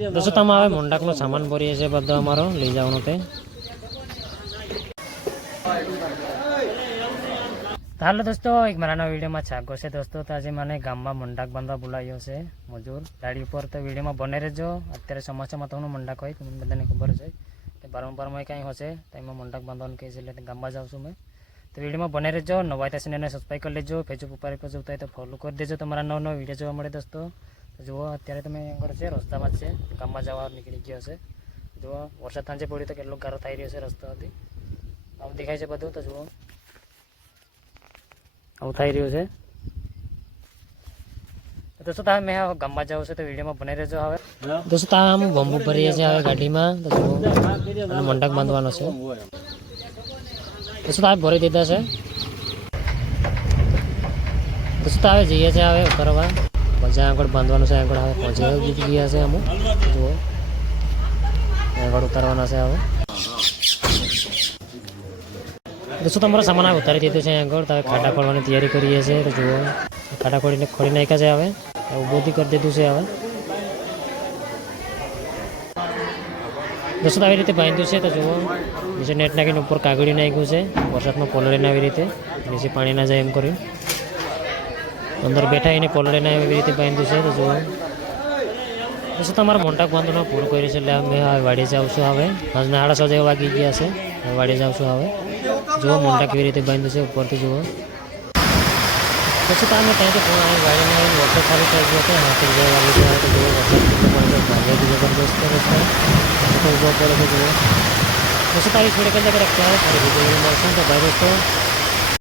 दोस्तों તમે હવે મોંડાકનો સામાન ભરીએ છે બધો અમારો લઈ જવાનો તે હાલો દોસ્તો એક મારાના વિડીયોમાં છાગો છે દોસ્તો તો આજે મને ગામમાં મંડાક બાંધવા બોલાવ્યો છે મજૂર ગાડી ઉપર તો વિડીયોમાં બને રહેજો અત્યારે ચોમાસામાં તો મંડાક હોય બધાને ખબર છે કે બારમાં કંઈ હશે તો એમાં મંડાક બાંધવાનું કહે છે એટલે ગામમાં જાઉં છું મેં તો વિડીયોમાં બને રહેજો નવા થશે એને સબસ્ક્રાઈબ કરી લેજો ફેસબુક ઉપર જોતા હોય તો ફોલો કરી દેજો તમારા નવો વિડીયો જોવા મળે દોસ્તો તો જુઓ અત્યારે તમે આગળ છે રસ્તામાં જ છે ગામમાં જવા નીકળી ગયો છે જુઓ વરસાદ સાંજે પડ્યો તો કેટલો ગારો થઈ રહ્યો છે રસ્તાથી આવું દેખાય છે બધું તો જુઓ આવું થઈ રહ્યું છે દોસ્તો તમે મેં ગામમાં જાઉં છું તો વિડીયોમાં બને રહેજો હવે દોસ્તો તમે આમ બંબુ ભરીએ છીએ હવે ગાડીમાં તો મંડક બાંધવાનો છે દોસ્તો તમે ભરી દીધા છે દોસ્તો હવે જઈએ છીએ હવે ઉતરવા જ્યાં આગળ બાંધવાનું છે આગળ હવે પહોંચી જીતી ગયા છે અમુક જુઓ આગળ ઉતારવાના છે હવે દોસ્તો તમારો સામાન હવે ઉતારી દીધું છે આગળ તો હવે ખાડા ખોલવાની તૈયારી કરીએ છીએ તો જુઓ ખાડા ખોલી નાખ્યા છે હવે ઊભું કરી દીધું છે હવે દોસ્તો આવી રીતે બાંધ્યું છે તો જુઓ નીચે નેટ નાખીને ઉપર કાગળી નાખ્યું છે વરસાદમાં પોલળીને આવી રીતે નીચે પાણી ના જાય એમ કર્યું અંદર બેઠા એને પોલળીને એવી રીતે બાંધ્યું છે તો જુઓ દોસ્તો તમારા મોંટાક બાંધવાનું પૂરું કર્યું છે એટલે અમે હવે વાડી જાઉં છું હવે આજના 6:30 વાગી ગયા છે હવે વાડી જાઉં છું હવે જુઓ મોંટા કેવી રીતે બાંધ્યું છે ઉપરથી જુઓ પછી તો અમે ત્યાંથી ગાડીને વરસાદ ચાલુ થઈ ગયો હતો હાથી જવા વાગી ગયા તો જુઓ વરસાદ જબરદસ્ત રસ્તા ઊભો પડે છે જુઓ પછી તારી થોડી કલાક રખતા ફરી બીજું મળશે તો ભાઈ દોસ્તો